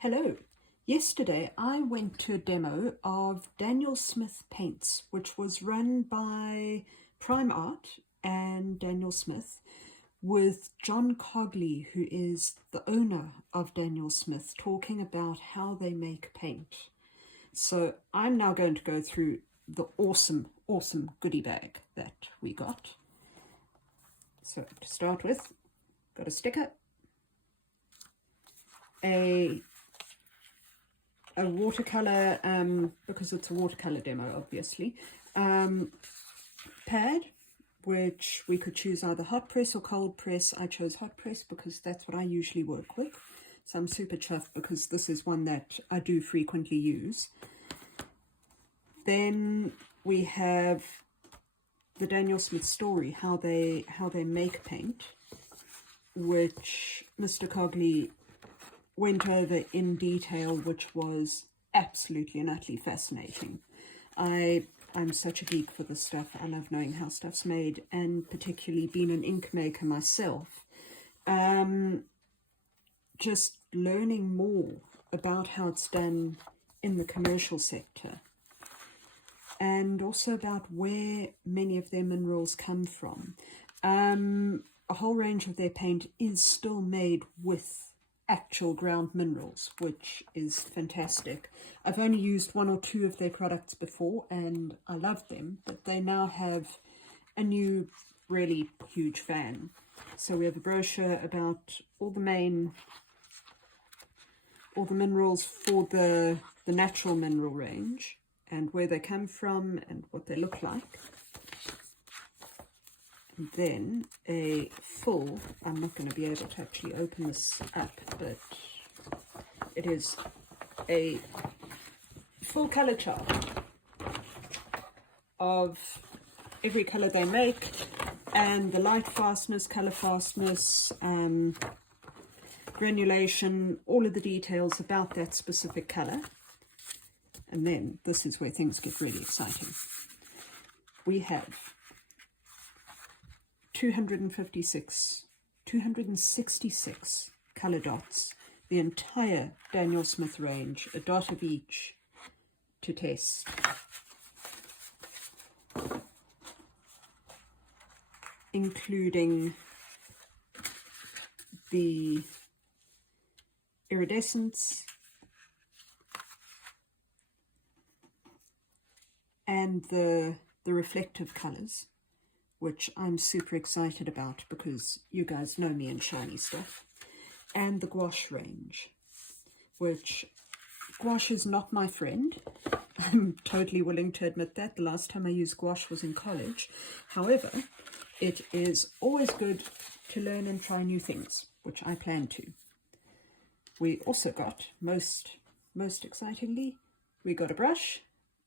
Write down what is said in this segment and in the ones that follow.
Hello. Yesterday I went to a demo of Daniel Smith paints, which was run by Prime Art and Daniel Smith, with John Cogley, who is the owner of Daniel Smith, talking about how they make paint. So I'm now going to go through the awesome goodie bag that we got. So to start with, got a sticker, a watercolor, because it's a watercolor demo, obviously, pad, which we could choose either hot press or cold press. I chose hot press because that's what I usually work with. So I'm super chuffed because this is one that I do frequently use. Then we have the Daniel Smith story, how they make paint, which Mr. Cogley went over in detail, which was absolutely and utterly fascinating. I'm such a geek for this stuff. I love knowing how stuff's made, and particularly being an ink maker myself. Just learning more about how it's done in the commercial sector, and also about where many of their minerals come from. A whole range of their paint is still made with actual ground minerals, which is fantastic. I've only used one or two of their products before and I loved them, but they now have a new really huge fan. So we have a brochure about all the minerals for the natural mineral range and where they come from and what they look like. And then a full, I'm not going to be able to actually open this up, but it is a full color chart of every color they make and the light fastness, color fastness, granulation, all of the details about that specific color. And then this is where things get really exciting. We have 266 color dots, the entire Daniel Smith range, a dot of each to test. Including the iridescence and the reflective colors, which I'm super excited about because you guys know me and shiny stuff, and the gouache range, which gouache is not my friend. I'm totally willing to admit that. The last time I used gouache was in college. However, it is always good to learn and try new things, which I plan to. We also got, most excitingly, we got a brush,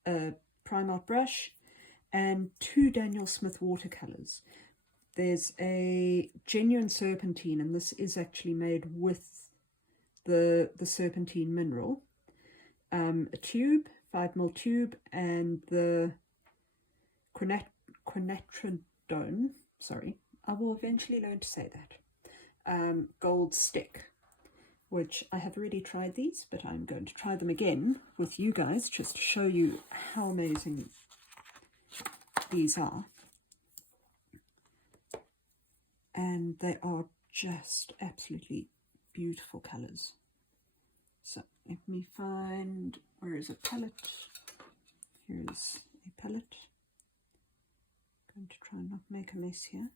a Prime Art brush, and two Daniel Smith watercolors. There's a genuine serpentine, and this is actually made with the serpentine mineral. A tube, 5mm tube, and the quinacridone, sorry, I will eventually learn to say that, gold stick, which I have already tried these, but I'm going to try them again with you guys just to show you how amazing these are. And they are just absolutely beautiful colors. So let me find, where is a palette? Here is a palette. I'm going to try and not make a mess here.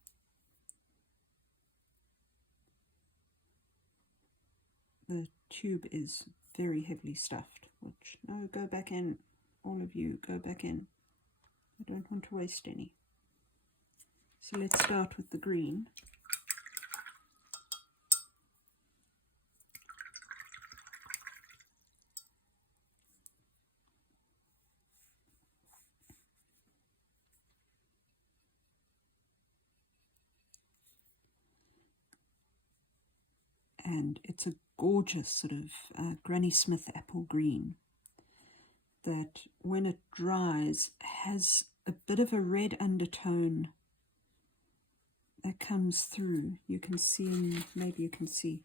The tube is very heavily stuffed, which, no, go back in, all of you, go back in. I don't want to waste any. So let's start with the green. And it's a gorgeous sort of Granny Smith apple green that when it dries has a bit of a red undertone that comes through. You can see, maybe you can see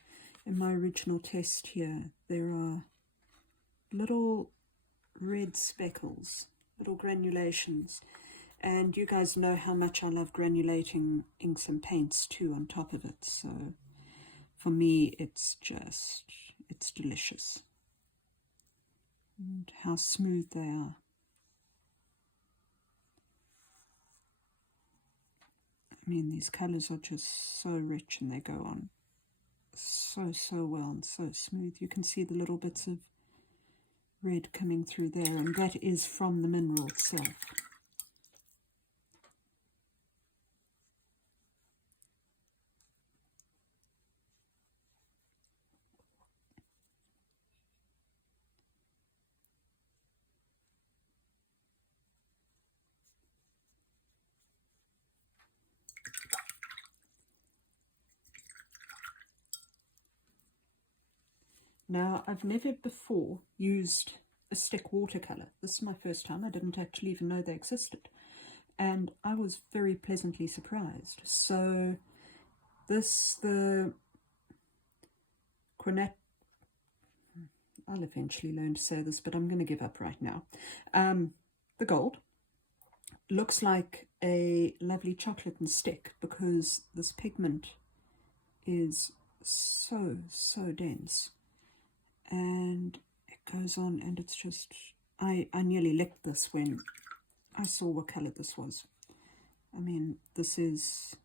in my original test here, there are little red speckles, little granulations, and you guys know how much I love granulating inks and paints too on top of it, so for me it's delicious. And how smooth they are. I mean, these colours are just so rich and they go on so well and so smooth. You can see the little bits of red coming through there, and that is from the mineral itself. Now, I've never before used a stick watercolour. This is my first time. I didn't actually even know they existed. And I was very pleasantly surprised. So, the Quinat, I'll eventually learn to say this, but I'm going to give up right now. The gold looks like a lovely chocolate and stick because this pigment is so dense. And it goes on, and it's just, I nearly licked this when I saw what colour this was. I mean, this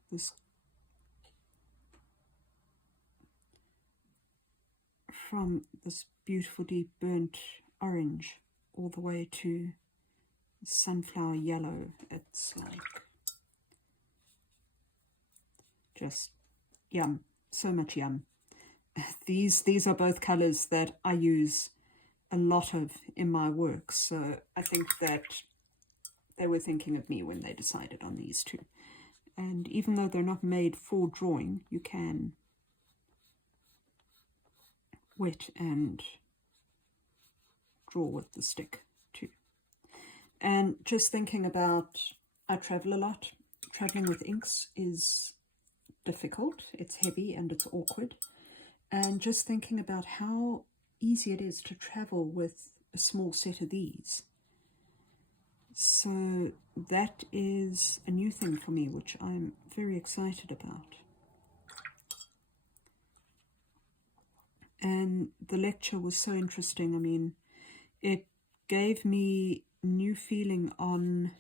from this beautiful deep burnt orange all the way to sunflower yellow. It's like just yum, so much yum. These are both colours that I use a lot of in my work, so I think that they were thinking of me when they decided on these two. And even though they're not made for drawing, you can wet and draw with the stick too. And just thinking about, I travel a lot. Traveling with inks is difficult, it's heavy and it's awkward. And just thinking about how easy it is to travel with a small set of these. So that is a new thing for me, which I'm very excited about. And the lecture was so interesting. I mean, it gave me new feeling on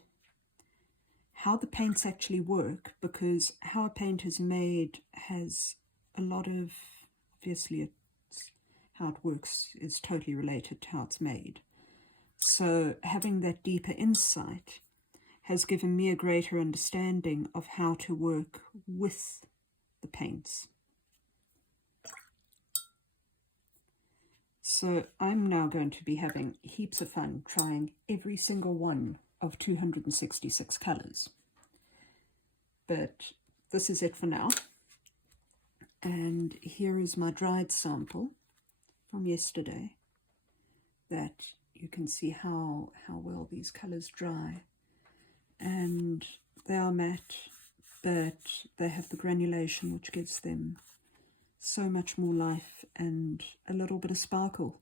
how the paints actually work, because how a paint is made has a lot of, obviously how it works is totally related to how it's made. So having that deeper insight has given me a greater understanding of how to work with the paints. So I'm now going to be having heaps of fun trying every single one of 266 colours. But this is it for now. And here is my dried sample from yesterday, that you can see how well these colours dry. And they are matte, but they have the granulation which gives them so much more life and a little bit of sparkle.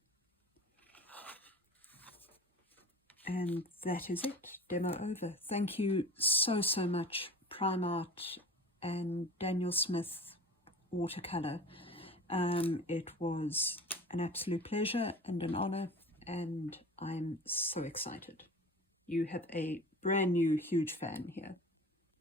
And that is it. Demo over. Thank you so much, Prime Art and Daniel Smith Watercolour. It was an absolute pleasure and an honour, and I'm so excited. You have a brand new huge fan here.